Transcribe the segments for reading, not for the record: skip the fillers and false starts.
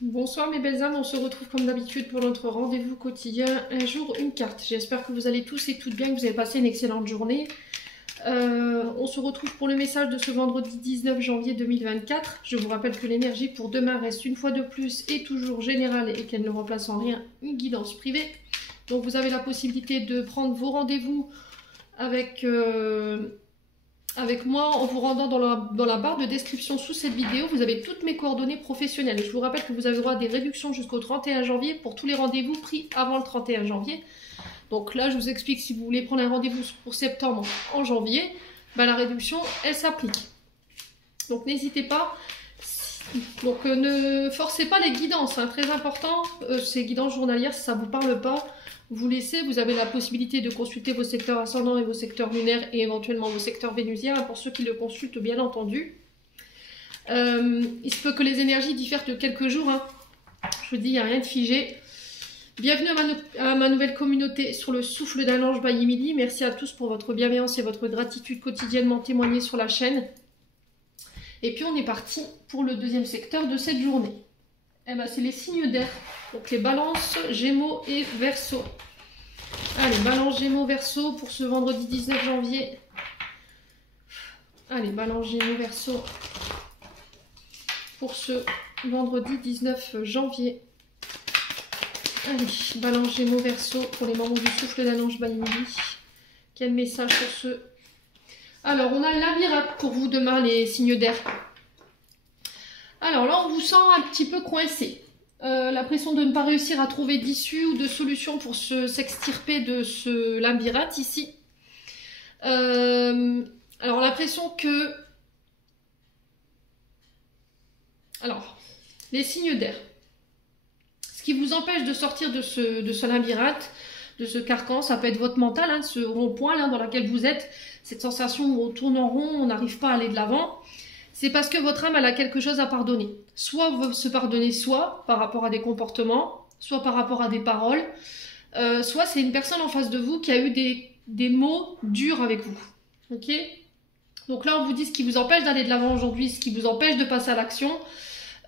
Bonsoir mes belles âmes, on se retrouve comme d'habitude pour notre rendez-vous quotidien, un jour une carte. J'espère que vous allez tous et toutes bien, que vous avez passé une excellente journée. On se retrouve pour le message de ce vendredi 19 janvier 2024. Je vous rappelle que l'énergie pour demain reste une fois de plus et toujours générale et qu'elle ne remplace en rien une guidance privée. Donc vous avez la possibilité de prendre vos rendez-vous avec moi en vous rendant dans la barre de description sous cette vidéo. Vous avez toutes mes coordonnées professionnelles. Je vous rappelle que vous avez droit à des réductions jusqu'au 31 janvier pour tous les rendez-vous pris avant le 31 janvier. Donc là, je vous explique, si vous voulez prendre un rendez-vous pour septembre en janvier, ben la réduction, elle s'applique. Donc n'hésitez pas. Donc ne forcez pas les guidances, hein, très important. Ces guidances journalières, si ça ne vous parle pas, vous laissez. Vous avez la possibilité de consulter vos secteurs ascendants et vos secteurs lunaires et éventuellement vos secteurs vénusiens, pour ceux qui le consultent bien entendu. Il se peut que les énergies diffèrent de quelques jours, hein. Je vous dis, il n'y a rien de figé. Bienvenue à ma nouvelle communauté sur le souffle d'un ange by Emily. Merci à tous pour votre bienveillance et votre gratitude quotidiennement témoignée sur la chaîne. Et puis on est parti pour le deuxième secteur de cette journée. Eh ben, c'est les signes d'air. Donc les balances, gémeaux et verseaux. Allez, balance, gémeaux, verseaux pour ce vendredi 19 janvier. Allez, balance, gémeaux, verseaux pour ce vendredi 19 janvier. Allez, balance, gémeaux, verseaux pour les membres du souffle d'un ange by Emily. Quel message pour ce... Alors, on a le labyrinthe pour vous demain, les signes d'air. Alors là, on vous sent un petit peu coincé. L'impression de ne pas réussir à trouver d'issue ou de solution pour s'extirper de ce labyrinthe ici. Alors, l'impression que... Alors, les signes d'air. Ce qui vous empêche de sortir de ce labyrinthe, de ce carcan, ça peut être votre mental, hein, ce rond-point là dans lequel vous êtes, cette sensation où on tourne en rond, on n'arrive pas à aller de l'avant. C'est parce que votre âme, elle a quelque chose à pardonner. Soit vous se pardonner, soit par rapport à des comportements, soit par rapport à des paroles, soit c'est une personne en face de vous qui a eu des mots durs avec vous. Ok ? Donc là, on vous dit ce qui vous empêche d'aller de l'avant aujourd'hui, ce qui vous empêche de passer à l'action,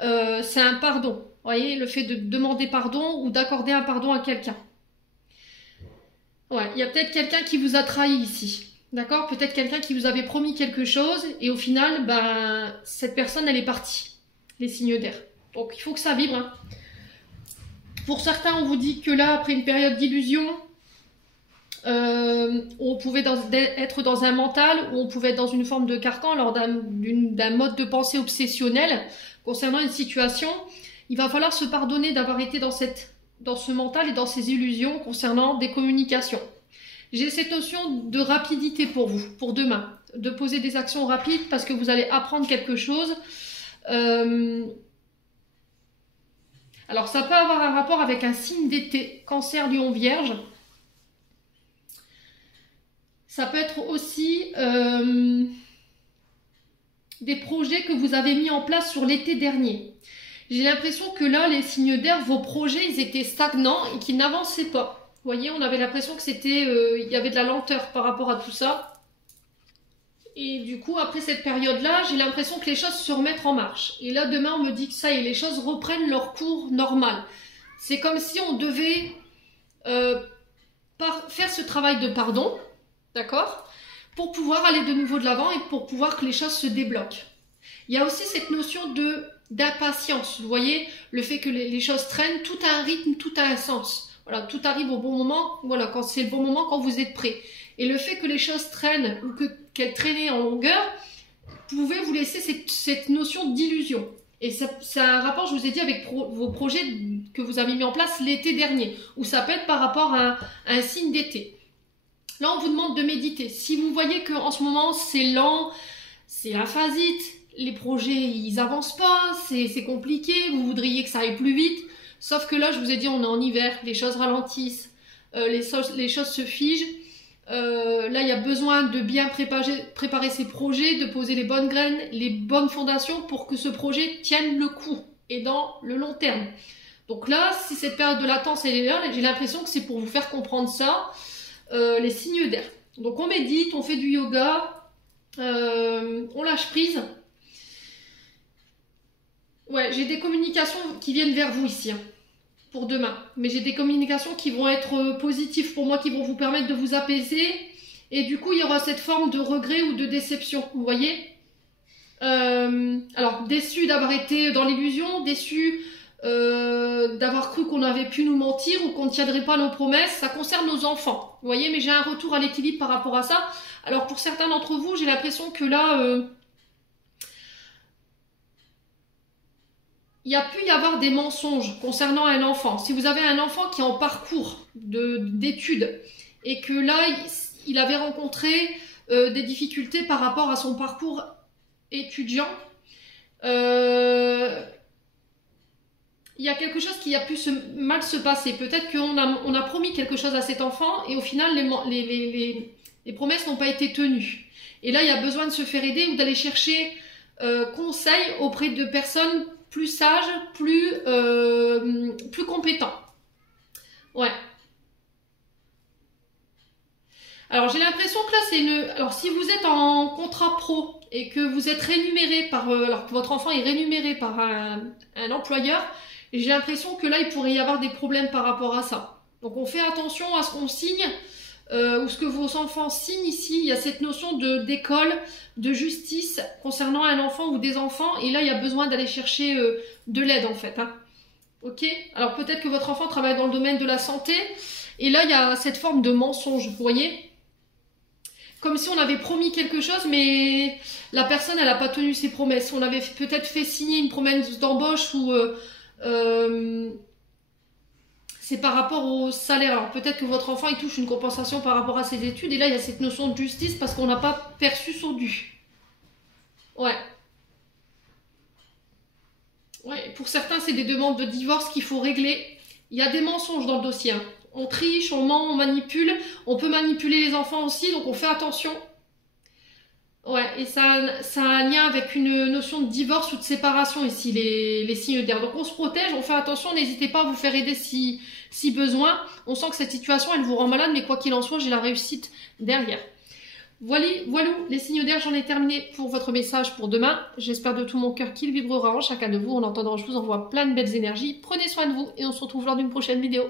c'est un pardon. Vous voyez, le fait de demander pardon ou d'accorder un pardon à quelqu'un. Ouais, il y a peut-être quelqu'un qui vous a trahi ici. D'accord? Peut-être quelqu'un qui vous avait promis quelque chose et au final, ben, cette personne, elle est partie. Les signes d'air. Donc, il faut que ça vibre. Hein. Pour certains, on vous dit que là, après une période d'illusion, on pouvait être dans un mental ou on pouvait être dans une forme de carcan lors d'un mode de pensée obsessionnel concernant une situation. Il va falloir se pardonner d'avoir été dans ce mental et dans ces illusions concernant des communications. J'ai cette notion de rapidité pour vous, pour demain, de poser des actions rapides parce que vous allez apprendre quelque chose. Alors ça peut avoir un rapport avec un signe d'été, Cancer, Lion, Vierge. Ça peut être aussi des projets que vous avez mis en place sur l'été dernier. J'ai l'impression que là, les signes d'air, vos projets, ils étaient stagnants et qu'ils n'avançaient pas. Vous voyez, on avait l'impression que il y avait de la lenteur par rapport à tout ça. Et du coup, après cette période-là, j'ai l'impression que les choses se remettent en marche. Et là, demain, on me dit que ça y est, les choses reprennent leur cours normal. C'est comme si on devait faire ce travail de pardon, d'accord, pour pouvoir aller de nouveau de l'avant et pour pouvoir que les choses se débloquent. Il y a aussi cette notion d'impatience. Vous voyez, le fait que les choses traînent, tout a un rythme, tout a un sens. Voilà, tout arrive au bon moment, voilà, quand c'est le bon moment, quand vous êtes prêt. Et le fait que les choses traînent ou qu'elles traînaient en longueur, pouvez vous laisser cette notion d'illusion. Et c'est un rapport, je vous ai dit, avec vos projets que vous avez mis en place l'été dernier, ou ça peut être par rapport à un signe d'été. Là, on vous demande de méditer. Si vous voyez qu'en ce moment, c'est lent, c'est la phasite, les projets, ils avancent pas, c'est compliqué, vous voudriez que ça aille plus vite. Sauf que là, je vous ai dit, on est en hiver, les choses ralentissent, les choses se figent. Là, il y a besoin de bien préparer ses projets, de poser les bonnes graines, les bonnes fondations pour que ce projet tienne le coup et dans le long terme. Donc là, si cette période de latence elle est là, j'ai l'impression que c'est pour vous faire comprendre ça, les signes d'air. Donc on médite, on fait du yoga, on lâche prise. Ouais, j'ai des communications qui viennent vers vous ici, hein, pour demain. Mais j'ai des communications qui vont être positives pour moi, qui vont vous permettre de vous apaiser. Et du coup, il y aura cette forme de regret ou de déception, vous voyez. Alors, déçu d'avoir été dans l'illusion, déçu d'avoir cru qu'on avait pu nous mentir ou qu'on ne tiendrait pas nos promesses. Ça concerne nos enfants, vous voyez. Mais j'ai un retour à l'équilibre par rapport à ça. Alors, pour certains d'entre vous, j'ai l'impression que là... il y a pu y avoir des mensonges concernant un enfant. Si vous avez un enfant qui est en parcours d'études et que là, il avait rencontré des difficultés par rapport à son parcours étudiant, il y a quelque chose qui a pu mal se passer. Peut-être qu'on a promis quelque chose à cet enfant et au final, les promesses n'ont pas été tenues. Et là, il y a besoin de se faire aider ou d'aller chercher conseil auprès de personnes plus sages, plus compétents. Ouais. Alors j'ai l'impression que là c'est une... Alors si vous êtes en contrat pro et que vous êtes rémunéré par... alors que votre enfant est rémunéré par un employeur, j'ai l'impression que là il pourrait y avoir des problèmes par rapport à ça. Donc on fait attention à ce qu'on signe ou ce que vos enfants signent ici. Il y a cette notion d'école, de justice concernant un enfant ou des enfants. Et là il y a besoin d'aller chercher de l'aide en fait. Hein. Ok. Alors peut-être que votre enfant travaille dans le domaine de la santé. Et là il y a cette forme de mensonge, vous voyez. Comme si on avait promis quelque chose, mais la personne, elle n'a pas tenu ses promesses. On avait peut-être fait signer une promesse d'embauche ou c'est par rapport au salaire. Alors peut-être que votre enfant, il touche une compensation par rapport à ses études. Et là, il y a cette notion de justice parce qu'on n'a pas perçu son dû. Ouais. Ouais. Pour certains, c'est des demandes de divorce qu'il faut régler. Il y a des mensonges dans le dossier. Hein. On triche, on ment, on manipule. On peut manipuler les enfants aussi, donc on fait attention. Ouais, et ça a un lien avec une notion de divorce ou de séparation ici, les signes d'air. Donc on se protège, on fait attention, n'hésitez pas à vous faire aider si besoin. On sent que cette situation, elle vous rend malade, mais quoi qu'il en soit, j'ai la réussite derrière. Voilà, les signes d'air, j'en ai terminé pour votre message pour demain. J'espère de tout mon cœur qu'il vibrera en chacun de vous. En attendant, je vous envoie plein de belles énergies. Prenez soin de vous et on se retrouve lors d'une prochaine vidéo.